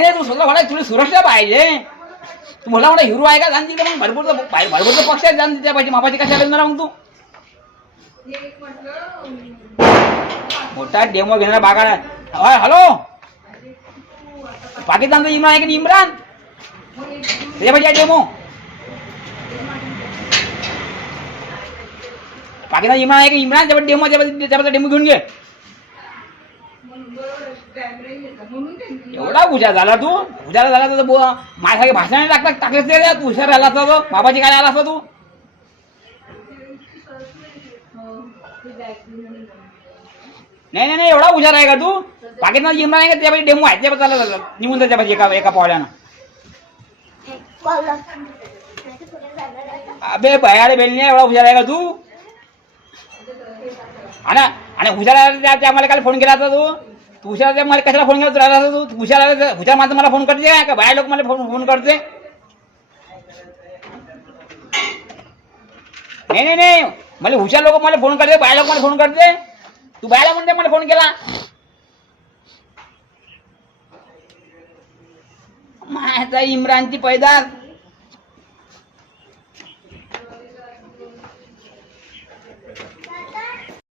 नाही तू स्वतः म्हणा तुला सुरक्षा पाहिजे. तू मला म्हणा हिरो आहे का जाण तिथे मग भरपूर पक्षात जाण तिथे पाहिजे मापाची कशाला देणार मग तू मोठा डेमो घेणार बागा. हॅलो पाकिस्तानचा इम्रान आहे की इम्रान त्याच्या पाहिजे डेमो पाकिस्तान इम्रान आहे की इम्रान त्याच्या डेमो घेऊन घे. एवढा हुशार झाला तू हुशार झाला तर माझ्यासारखे भाषण लागतात टाकलेस ते तू हुशार झाला असता तो बाबाची काय आला असता तू. नाही नाही नाही एवढा हुशार आहे का तू पाकिस्तान इम्रान आहे का त्यापाशी डेमो आहे त्या चालला निघून त्याच्यापाशी एका पावल्यानं. अबे बयाडे बेलने एवढा हुशार आहे का तू. आणि हुशार आम्हाला काल फोन केला होता तू हुशार मला कशाला फोन केला राहिला तू हुशार माणसं मला फोन करते का बाहेर लोक मला फोन करते. नाही नाही नाही मला हुशार लोक मला फोन करते बाहेर लोक मला फोन करते. तू बायला म्हणते मला फोन केला माझा इम्रानची पैदास